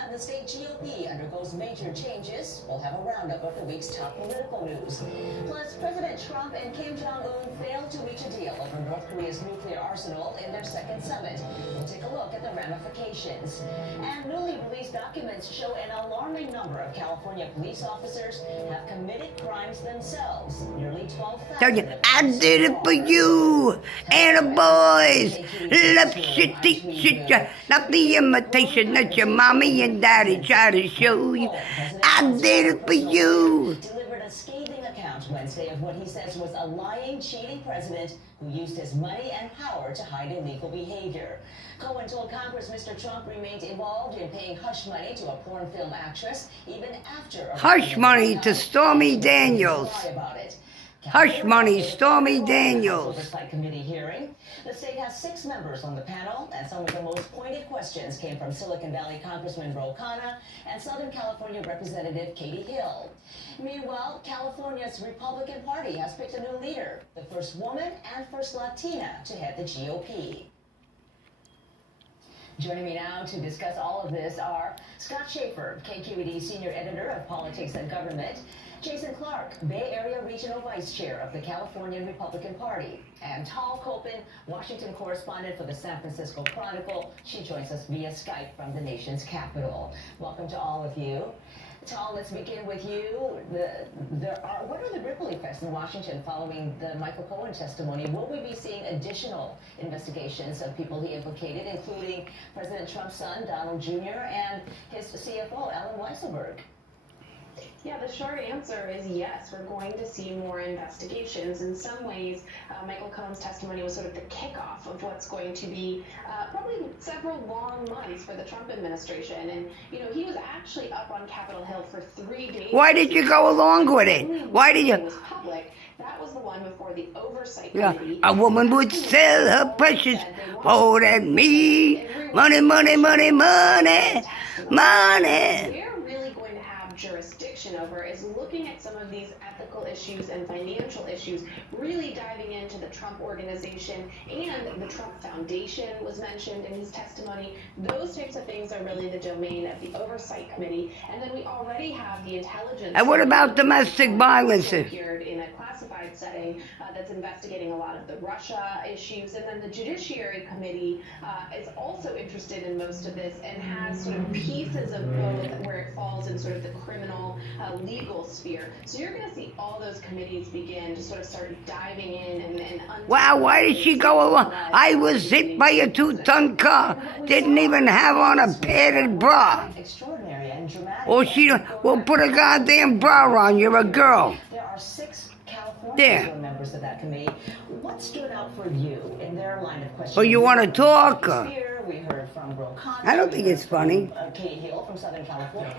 California, the state GOP undergoes major changes. We'll have a roundup of the week's top political news. Plus, President Trump and Kim Jong-un failed to reach a deal over North Korea's nuclear arsenal in their second summit. We'll take a look at the ramifications. And newly released documents show an alarming number of California police officers have committed crimes themselves. Nearly 12,000. I did it for you, and the boys. Love shit, not the imitation that your mommy and daddy try to show you. I did it for you. Delivered a scathing account Wednesday of what he says was a lying, cheating president who used his money and power to hide illegal behavior. Cohen told Congress Mr. Trump remained involved in paying hush money to a porn film actress even after hush money to Stormy Daniels. Hush money, Stormy Daniels. Oversight Committee hearing. The state has 6 members on the panel, and some of the most pointed questions came from Silicon Valley Congressman Ro Khanna and Southern California Representative Katie Hill. Meanwhile, California's Republican Party has picked a new leader, the first woman and first Latina to head the GOP. Joining me now to discuss all of this are Scott Schaefer, KQED Senior Editor of Politics and Government, Jason Clark, Bay Area Regional Vice Chair of the California Republican Party, and Tal Kopin, Washington correspondent for the San Francisco Chronicle. She joins us via Skype from the nation's capital. Welcome to all of you. Tal, let's begin with you. What are the ripple effects in Washington following the Michael Cohen testimony? Will we be seeing additional investigations of people he implicated, including President Trump's son, Donald Jr., and his CFO, Alan Weisselberg? Yeah, the short answer is yes. We're going to see more investigations. In some ways, Michael Cohen's testimony was sort of the kickoff of what's going to be probably several long months for the Trump administration. And, you know, he was actually up on Capitol Hill for 3 days. Why did you go along with it? Why did you? It was public. That was the one before the Oversight Committee. A woman would sell her precious for that me. Money, money, money, money, money. Jurisdiction over is looking at some of these ethical issues and financial issues, really diving into the Trump organization, and the Trump Foundation was mentioned in his testimony. Those types of things are really the domain of the Oversight Committee. And then we already have the intelligence. And what about domestic violence? Appeared in a classified setting that's investigating a lot of the Russia issues. And then the Judiciary Committee is also interested in most of this and has sort of pieces of both where it falls in sort of the criminal legal sphere. So you're going to see all those committees begin to sort of start diving in and wow, why did she go along? I was hit by a 2-ton car. Didn't even have on a padded bra. Extraordinary and dramatic. Or she will put a goddamn bra on. You're a girl. There are 6 California members of that committee. What stood out for you in their line of questioning? Oh, you want to talk? We heard from Ro Khanna. I don't think it's funny. Katie Hill from Southern California.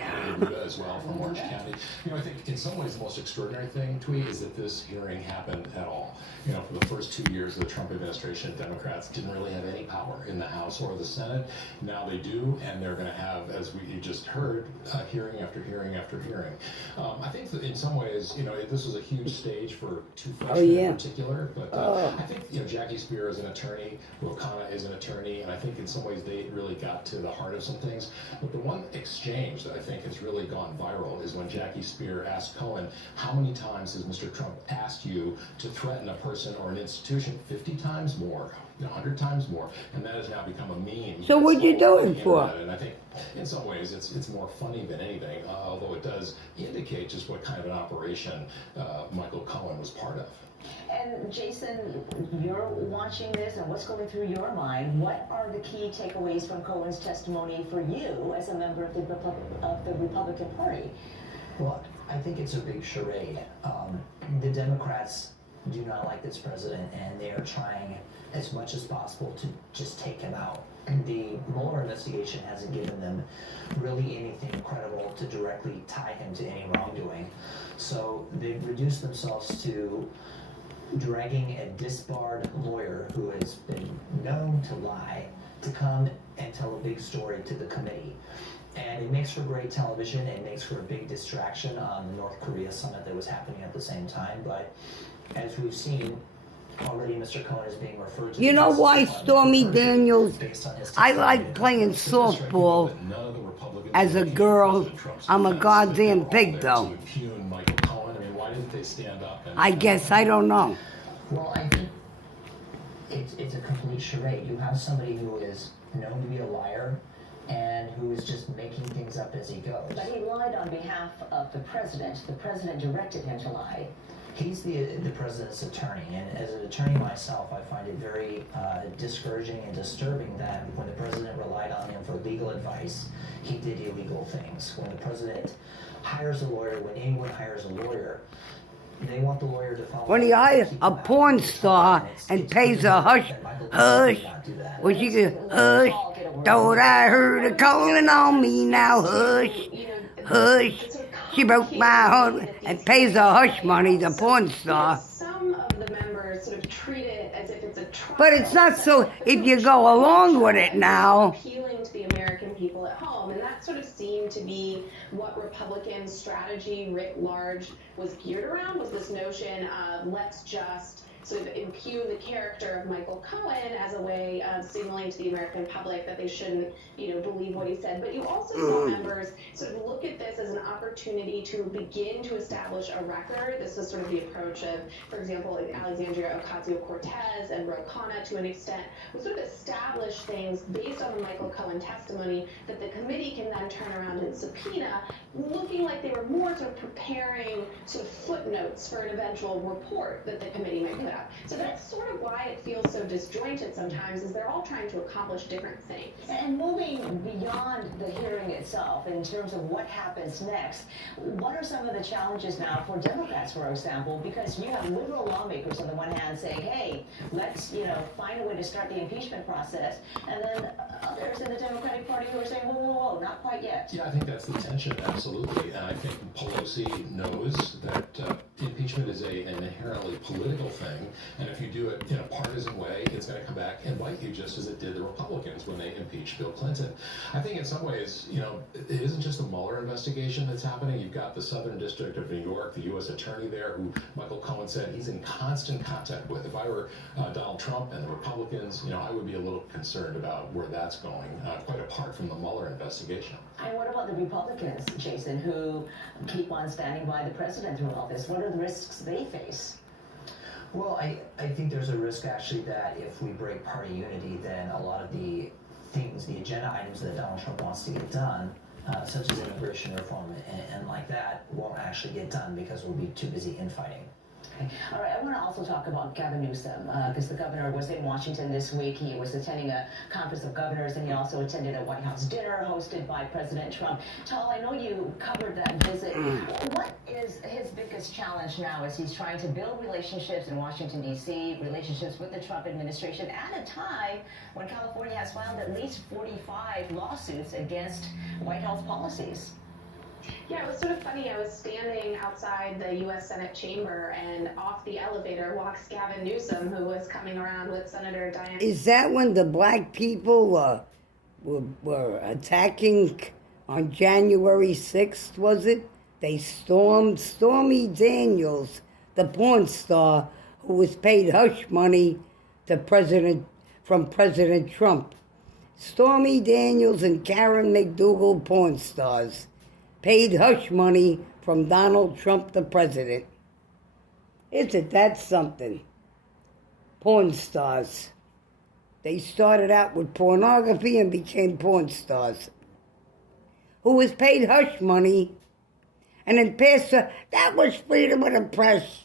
As well from Orange County. You know, I think in some ways the most extraordinary thing, Tweet, is that this hearing happened at all. You know, for the first 2 years of the Trump administration, Democrats didn't really have any power in the House or the Senate. Now they do, and they're going to have, as you just heard, hearing after hearing after hearing. I think that in some ways, you know, this was a huge stage for 2 freshmen in particular. But I think, you know, Jackie Spear is an attorney, Ro Khanna is an attorney, and I think in some ways they really got to the heart of some things. But the one exchange that I think has really gone viral is when Jackie Spear asked Cohen, how many times has Mr. Trump asked you to threaten a person or an institution? 50 times more, 100 times more, and that has now become a meme. So what you doing for? And I think in some ways it's more funny than anything, although it does indicate just what kind of an operation Michael Cohen was part of. And Jason, you're watching this, and what's going through your mind? What are the key takeaways from Cohen's testimony for you as a member of the Republican Party? Well, I think it's a big charade. The Democrats do not like this president, and they are trying as much as possible to just take him out. The Mueller investigation hasn't given them really anything credible to directly tie him to any wrongdoing. So they've reduced themselves to dragging a disbarred lawyer who has been known to lie to come and tell a big story to the committee. And it makes for great television. It makes for a big distraction on the North Korea summit that was happening at the same time. But as we've seen, already Mr. Cohen is being referred to. You know why Stormy Daniels? Based on his I testimony like playing softball None of the Republicans as a girl. I'm a goddamn pig, though. To impugn Michael Cohen. I mean, why didn't they stand up? And, I guess, I don't know. Well, I think it's a complete charade. You have somebody who is known to be a liar and who is just making things up as he goes. But he lied on behalf of the president. The president directed him to lie. He's the president's attorney, and as an attorney myself, I find it very discouraging and disturbing that when the president relied on him for legal advice, he did illegal things. When the president hires a lawyer, when anyone hires a lawyer, they want the lawyer to follow. When he hires a porn star and pays a hush, well, she goes, hush, thought I heard her calling on me now, hush, hush. She broke my heart and pays a hush money, the porn star. Some of the members sort of treat it as if it's a trial. But it's not so, if you go along with it now. Appealing to the American people at home, and that sort of seemed to be what Republican strategy writ large was geared around, was this notion of let's just sort of impugn the character of Michael Cohen as a way of signaling to the American public that they shouldn't, believe what he said. But you also saw members sort of look at this as an opportunity to begin to establish a record. This was sort of the approach of, for example, Alexandria Ocasio-Cortez and Ro Khanna to an extent, was sort of establish things based on the Michael Cohen testimony that the committee can then turn around and subpoena, looking like they were more sort of preparing sort of footnotes for an eventual report that the committee might put out. So that's sort of why it feels so disjointed sometimes, is they're all trying to accomplish different things. And moving beyond the hearing itself, in terms of what happens next, what are some of the challenges now for Democrats, for example? Because you have liberal lawmakers on the one hand saying, hey, let's, find a way to start the impeachment process, and then others in the Democratic Party who are saying, whoa, whoa, whoa, not quite yet. Yeah, I think that's the tension, absolutely. And I think Pelosi knows that impeachment is an inherently political thing, and if you do it in a partisan way, it's going to come back and bite you, just as it did the Republicans when they impeached Bill Clinton. I think in some ways, it isn't just the Mueller investigation that's happening. You've got the Southern District of New York, the U.S. Attorney there, who Michael Cohen said he's in constant contact with. If I were Donald Trump and the Republicans, I would be a little concerned about where that's going, quite apart from the Mueller investigation. And what about the Republicans, Jason, who keep on standing by the president through all this? What are the risks they face? Well, I think there's a risk actually that if we break party unity, then a lot of the things, the agenda items that Donald Trump wants to get done, such as immigration reform and like that, won't actually get done because we'll be too busy infighting. All right, I want to also talk about Gavin Newsom, because the governor was in Washington this week. He was attending a conference of governors, and he also attended a White House dinner hosted by President Trump. Tal, I know you covered that visit. What is his biggest challenge now as he's trying to build relationships in Washington, D.C., relationships with the Trump administration at a time when California has filed at least 45 lawsuits against White House policies? Yeah, it was sort of funny. I was standing outside the U.S. Senate chamber, and off the elevator walks Gavin Newsom, who was coming around with Senator Dianne. Is that when the black people were attacking on January 6th, was it? They stormed Stormy Daniels, the porn star who was paid hush money from President Trump. Stormy Daniels and Karen McDougal, porn stars, paid hush money from Donald Trump, the president. Isn't that something? Porn stars. They started out with pornography and became porn stars. Who was paid hush money and then passed that was freedom of the press.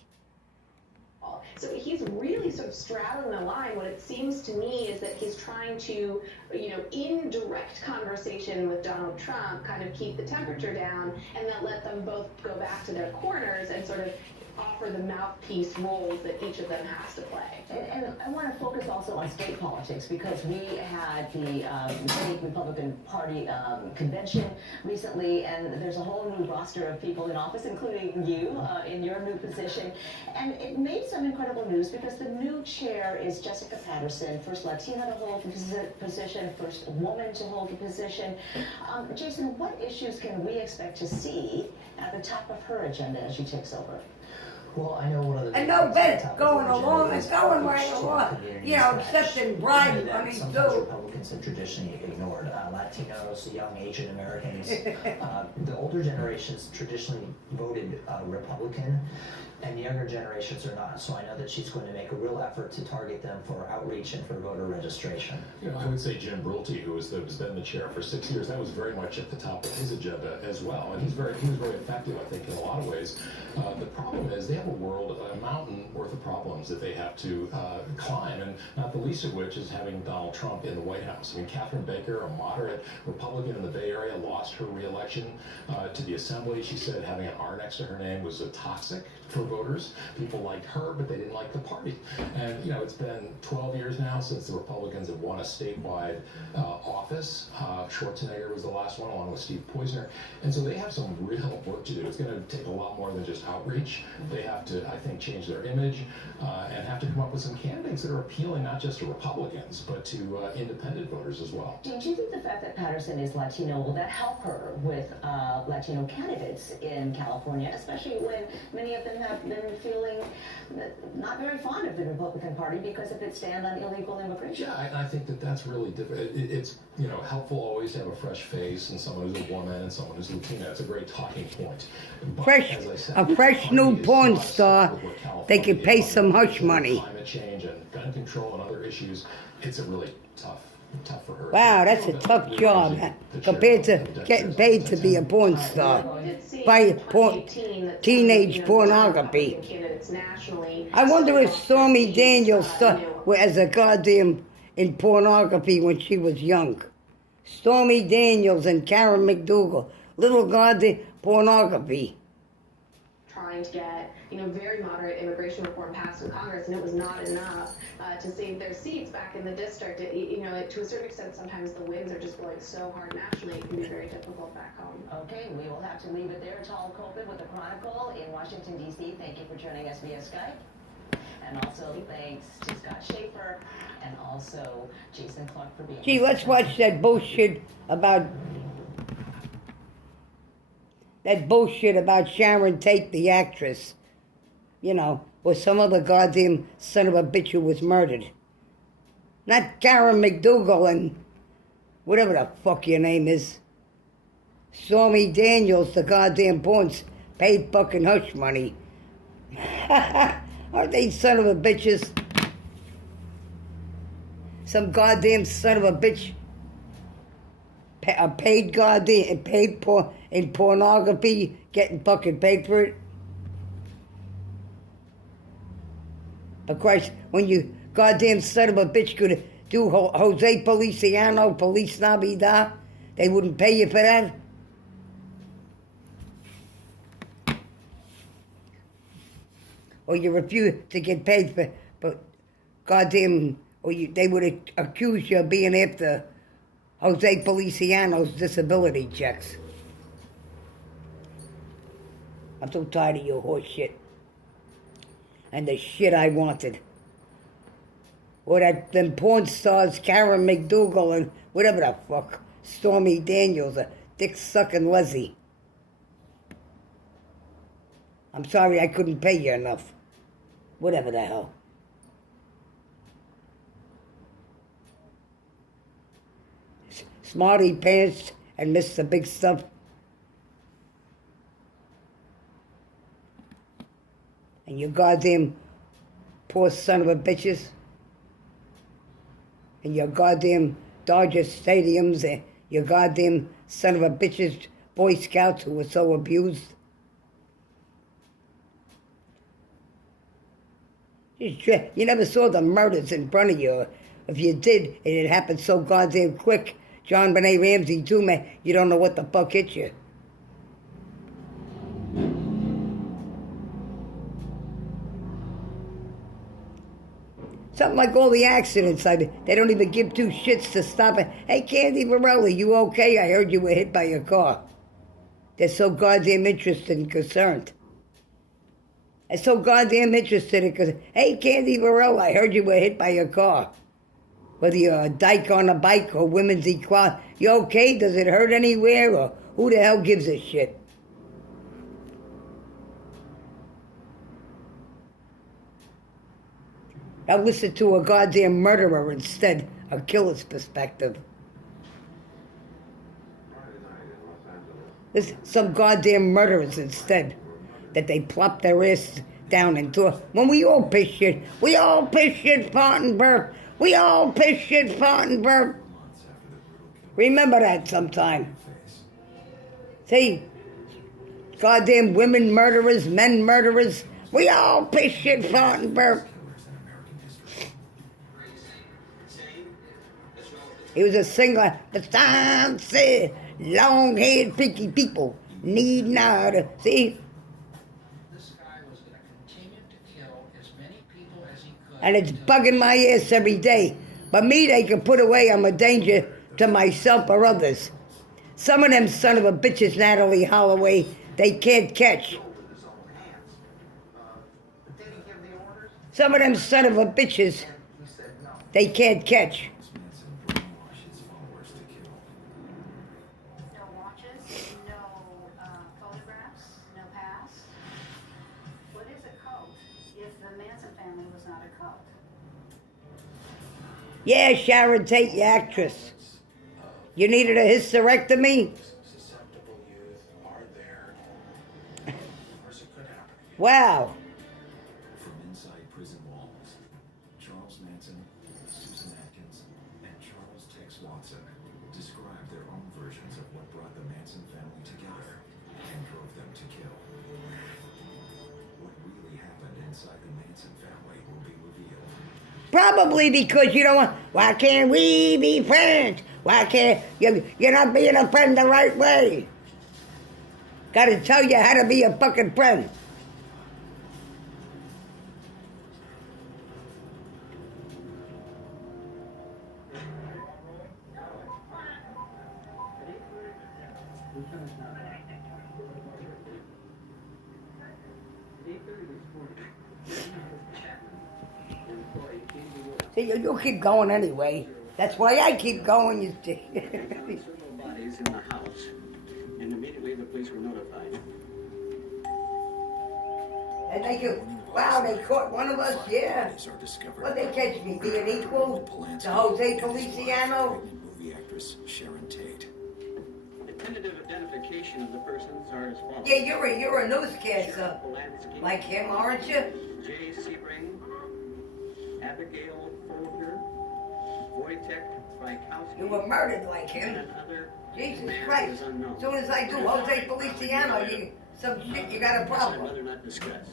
So he's really sort of straddling the line. What it seems to me is that he's trying to, in direct conversation with Donald Trump, kind of keep the temperature down and then let them both go back to their corners and sort of offer the mouthpiece roles that each of them has to play. And I want to focus also on state politics, because we had the state Republican Party convention recently, and there's a whole new roster of people in office, including you in your new position. And it made some incredible news because the new chair is Jessica Patterson, first Latina to hold the position, first woman to hold the position. Jason, what issues can we expect to see at the top of her agenda as she takes over? Well, I know one of the And big no things bet on top of going the agenda along and is going right outreach to along. communities You know, that accepting bribes, that I mean, sometimes so. Republicans have traditionally ignored. Latinos, young Asian Americans, the older generations traditionally voted Republican, and younger generations are not. So I know that she's going to make a real effort to target them for outreach and for voter registration. You know, I would say Jim Brulte, who has been the chair for 6 years, that was very much at the top of his agenda as well, and he was very effective, I think, in a lot of ways. The problem is they have a mountain worth of problems that they have to climb, and not the least of which is having Donald Trump in the White House. I mean, Catherine Baker, a moderate Republican in the Bay Area, lost her re-election to the Assembly. She said having an R next to her name was toxic for voters. People liked her, but they didn't like the party. And, you know, it's been 12 years now since the Republicans have won a statewide office. Schwarzenegger was the last one, along with Steve Poizner. And so they have some real work to do. It's going to take a lot more than just outreach. They have to, I think, change their image and have to come up with some candidates that are appealing not just to Republicans, but to independent voters as well. Do you think the fact that Patterson is Latino, will that help her with Latino candidates in California, especially when many of them have been feeling not very fond of the Republican Party because of its stand on illegal immigration? Yeah, I think that's really different. It's, you know, helpful always to have a fresh face and someone who's a woman and someone who's Latina. It's a great talking point. But, as I said, A fresh new porn star, they could pay some hush money. Climate change and gun control and other issues. It's a really tough for her. Wow, that's a tough job compared to getting paid to be a porn star. By teenage pornography. I wonder if Stormy Daniels as a goddamn in pornography when she was young. Stormy Daniels and Karen McDougal, little goddamn pornography. Trying to get, very moderate immigration reform passed in Congress, and it was not enough to save their seats back in the district. To a certain extent, sometimes the winds are just blowing so hard nationally, it can be very difficult back home. Okay, we will have to leave it there. Tal Copen with the Chronicle in Washington, D.C. Thank you for joining us via Skype. And also thanks to Scott Schaefer and also Jason Clark for being Gee, let's watch that bullshit about Sharon Tate, the actress. Or some other goddamn son of a bitch who was murdered. Not Karen McDougal and whatever the fuck your name is. Stormy Daniels, the goddamn porns, paid fucking hush money. Aren't they son of a bitches? Some goddamn son of a bitch paid in pornography, getting fucking paid for it. Of course, when you goddamn son of a bitch could do Jose Feliciano, Police Navidad, they wouldn't pay you for that. Or you refuse to get paid for goddamn, they would accuse you of being after Jose Feliciano's disability checks. I'm so tired of your horse shit. And the shit I wanted. Or them porn stars, Karen McDougal and whatever the fuck, Stormy Daniels, a dick-sucking Leslie. I'm sorry I couldn't pay you enough. Whatever the hell. Smarty Pants and Mr. Big Stuff. And you goddamn poor son of a bitches. And your goddamn Dodger stadiums and your goddamn son of a bitches Boy Scouts who were so abused. You never saw the murders in front of you. If you did, and it happened so goddamn quick, John Benet Ramsey too, man, you don't know what the fuck hit you. Something like all the accidents, they don't even give two shits to stop it. Hey, Candy Varela, you okay? I heard you were hit by your car. They're so goddamn interested and concerned. They're so goddamn interested in concerned. Hey, Candy Varela, I heard you were hit by your car. Whether you're a dyke on a bike or women's equality, you okay? Does it hurt anywhere? Or who the hell gives a shit? I'll listen to a goddamn murderer instead, a killer's perspective. Listen, some goddamn murderers instead, that they plop their ass down into. When we all piss shit, fart and burp. We all piss shit, fart and burp. Remember that sometime. See, goddamn women murderers, men murderers. We all piss shit, fart and burp. He was a singer. The time said, long-haired, pinky people need not. See? This guy was going to continue to kill as many people as he could. And it's bugging my ass every day. But me, they can put away. I'm a danger to myself or others. Some of them son of a bitches, Natalie Holloway, they can't catch. Some of them son of a bitches, they can't catch. No watches, no photographs, no pass. What is a cult if the Manson family was not a cult? Yeah, Sharon Tate, the actress. You needed a hysterectomy? Susceptible youth are there. Of course, it could happen. Wow. From inside prison walls, Charles Manson, Susan Atkins, and Charles Tex Watson describe their own versions of what brought the Manson family together and drove them to kill. What really happened inside the Manson family will be revealed. Probably because you don't want, why can't we be friends? Why can't, you're not being a friend the right way. Gotta tell you how to be a fucking friend. See, you'll keep going anyway. That's why I keep going, you see. Several bodies in the house, and immediately the police were notified. And they go, wow, they caught one of us, yeah. Bodies are discovered. What they catch me, being equal to Jose Feliciano? Movie actress Sharon Tate. The tentative identification of the persons are as follows. Yeah, you're a newscaster. Polanski, Like him, aren't you? Jay Sebring, Abigail Folger, Wojtek Frykowski, You were murdered like and him. another Jesus man Christ. is unknown. As soon as I do Jose Feliciano, some shit, you got a I'd problem. rather not discuss.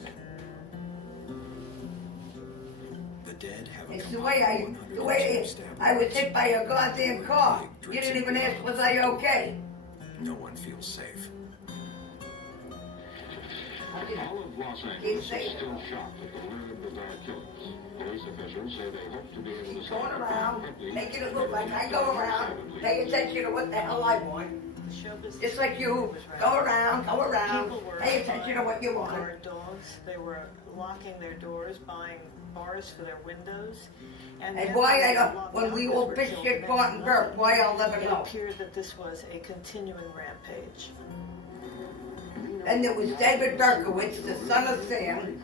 The dead have a It's the combined way I was hit by a goddamn car. You didn't even ask, was I okay? No one feels safe. All of Los Angeles is still shocked at the murder of the bad killers. Police officials say they hope to be able to Keep going around, making it look like I go around, pay attention to what the hell I want. Just like you, go around, pay attention to what you want. Guard dogs. They were locking their doors, buying bars for their windows. And why when we all piss shit, fart, and burp, why I'll never It know. appeared that this was a continuing rampage. And there was David Berkowitz, the son of Sam.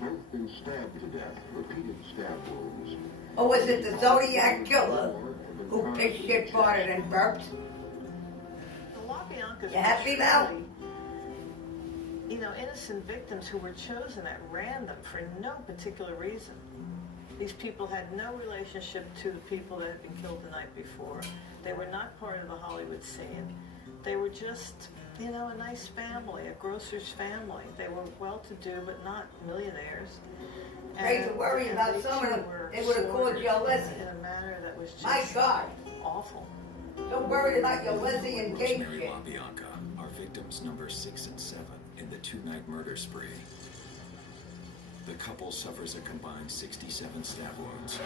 both been stabbed to death, repeated stab wounds. Or was it the Zodiac Killer who pissed shit, farted, and burped? The LaBiancas You happy now? truly, you know, innocent victims who were chosen at random for no particular reason. These people had no relationship to the people that had been killed the night before. They were not part of the Hollywood scene. They were just, you know, a nice family, a grocer's family. They were well-to-do, but not millionaires. Crazy to worry about they some of too them. were They would have called you a slaughtered lesbian. in a manner that was just My God. awful. Don't worry about your lesbian gay Rosemary shit. LaBianca are victims number 6 and 7 in the two-night murder spree. The couple suffers a combined 67 stab wounds.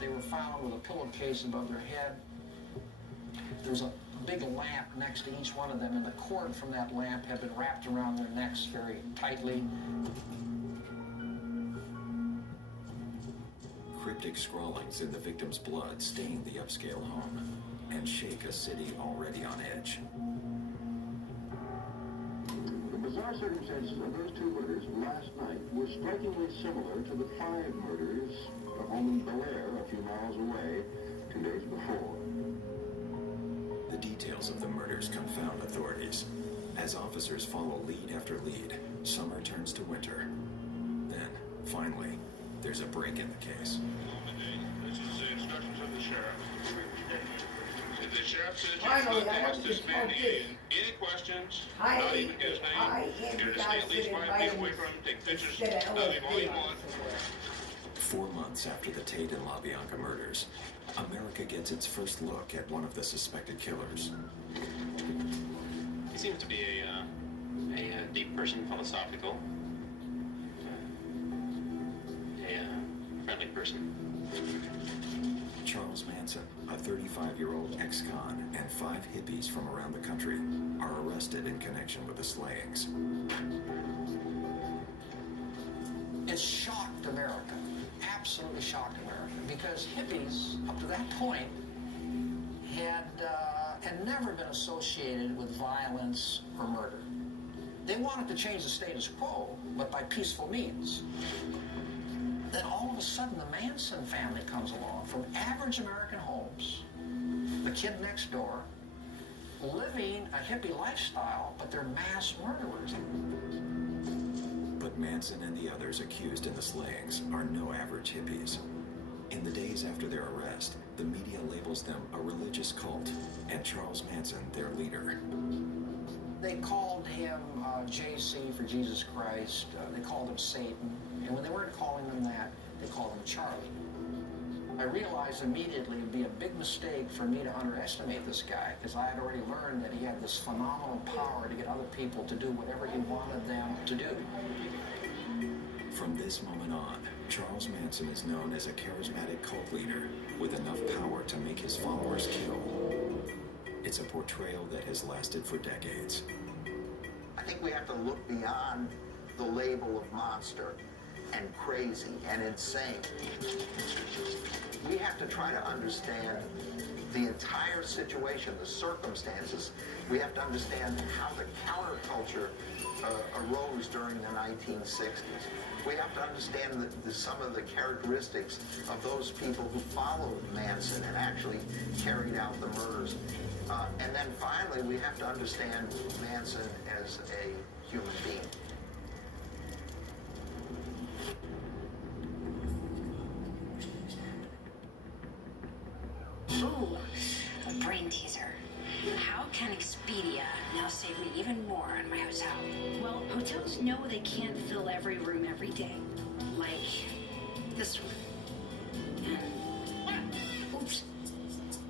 They were found with a pillowcase above their head. There's a big lamp next to each one of them, and the cord from that lamp had been wrapped around their necks very tightly. Cryptic scrawlings in the victim's blood stain the upscale home and shake a city already on edge. The bizarre precise circumstances of those two murders last night were strikingly similar to the 5 murders, a home in Bel Air a few miles away, 2 days before. The details of the murders confound authorities. As officers follow lead after lead, summer turns to winter. Then, finally, there's a break in the case. This is the instructions of the sheriff. The sheriff says Finally, you I ask want this to man talk any questions, not even his name. You're to stay at least 5 feet away from him, take pictures of him all you want. 4 months after the Tate and LaBianca murders, America gets its first look at one of the suspected killers. He seems to be a deep person, philosophical, a friendly person. Charles Manson, a 35-year-old ex-con, and 5 hippies from around the country are arrested in connection with the slayings. It shocked America, absolutely shocked America, because hippies, up to that point, had never been associated with violence or murder. They wanted to change the status quo, but by peaceful means. Then all of a sudden, the Manson family comes along from average American homes, the kid next door, living a hippie lifestyle, but they're mass murderers. But Manson and the others accused in the slayings are no average hippies. In the days after their arrest, the media labels them a religious cult, and Charles Manson their leader. They called him JC for Jesus Christ. They called him Satan. And when they weren't calling him that, they called him Charlie. I realized immediately it would be a big mistake for me to underestimate this guy, because I had already learned that he had this phenomenal power to get other people to do whatever he wanted them to do. From this moment on, Charles Manson is known as a charismatic cult leader with enough power to make his followers kill. It's a portrayal that has lasted for decades. I think we have to look beyond the label of monster and crazy and insane. We have to try to understand the entire situation, the circumstances. We have to understand how the counterculture arose during the 1960s. We have to understand some of the characteristics of those people who followed Manson and actually carried out the murders. And then finally, we have to understand Manson as a human being. Ooh, a brain teaser. How can Expedia now save me even more on my hotel? Well, hotels know they can't fill every room every day. Like this room. And, oops,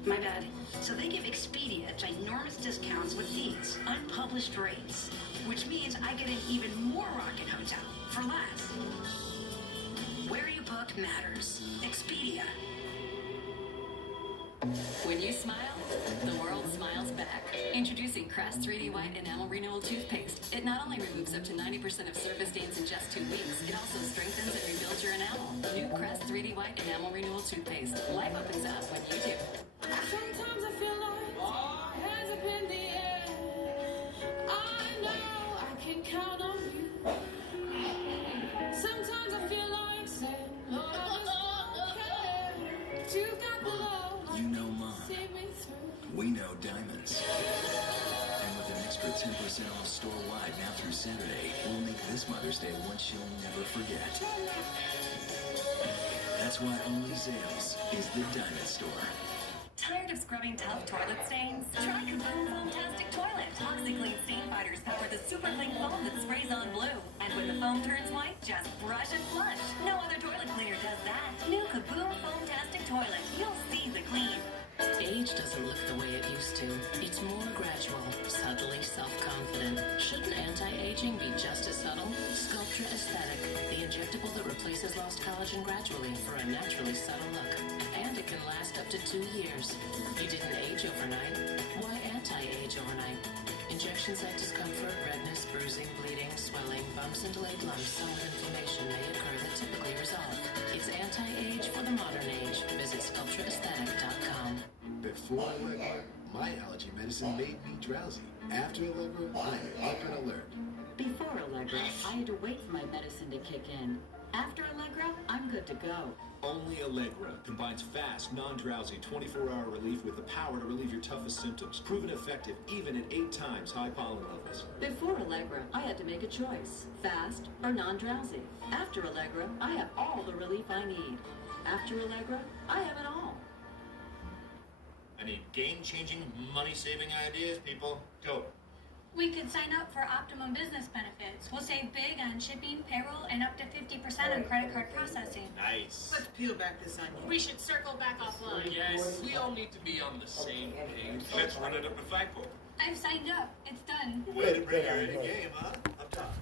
my bad. So they give Expedia ginormous discounts with these unpublished rates, which means I get an even more rockin' hotel for less. Where you book matters. Expedia. When you smile, the world smiles back. Introducing Crest 3D White Enamel Renewal Toothpaste. It not only removes up to 90% of surface stains in just 2 weeks, it also strengthens and rebuilds your enamel. New Crest 3D White Enamel Renewal Toothpaste. Life opens up when you do. Sometimes I feel like all hands up in the air. I know I can count on you. Sometimes I feel like saying, Lord, I just don't care. But you've got the love. You know Mom. See me through. We know diamonds. And with an extra 10% off store-wide now through Saturday, we'll make this Mother's Day one she'll never forget. That's why only Zales is the diamond store. Tired of scrubbing tough toilet stains? Try Kaboom Foamtastic Toilet. Toxically stain fighters power the super clean foam that sprays on blue. And when the foam turns white, just brush and flush. No other toilet cleaner does that. New Kaboom Foamtastic Toilet. You'll see the clean. Age doesn't look the way it used to. It's more gradual, subtly self-confident. Shouldn't anti-aging be just as subtle? Sculptra Aesthetic, the injectable that replaces lost collagen gradually for a naturally subtle look. And it can last up to 2 years. You didn't age overnight. Why anti-age overnight? Injection site discomfort, redness, bruising, bleeding, swelling, bumps and delayed lumps, some inflammation may occur that typically resolve. It's anti-age for the modern age. Visit sculptraaesthetic.com. Before Allegra, my allergy medicine made me drowsy. After Allegra, I'm up and alert. Before Allegra, I had to wait for my medicine to kick in. After Allegra, I'm good to go. Only Allegra combines fast, non-drowsy, 24-hour relief with the power to relieve your toughest symptoms. Proven effective even at 8 times high pollen levels. Before Allegra, I had to make a choice. Fast or non-drowsy. After Allegra, I have all the relief I need. After Allegra, I have it all. I need game-changing, money-saving ideas, people. Go. We could sign up for Optimum Business Benefits. We'll save big on shipping, payroll, and up to 50% on credit card processing. Nice. Let's peel back this onion. We should circle back offline. Yes, we all need to be on the same page. Let's run it up the flagpole. I've signed up. It's done. Way to bring her in the game, huh? Up top.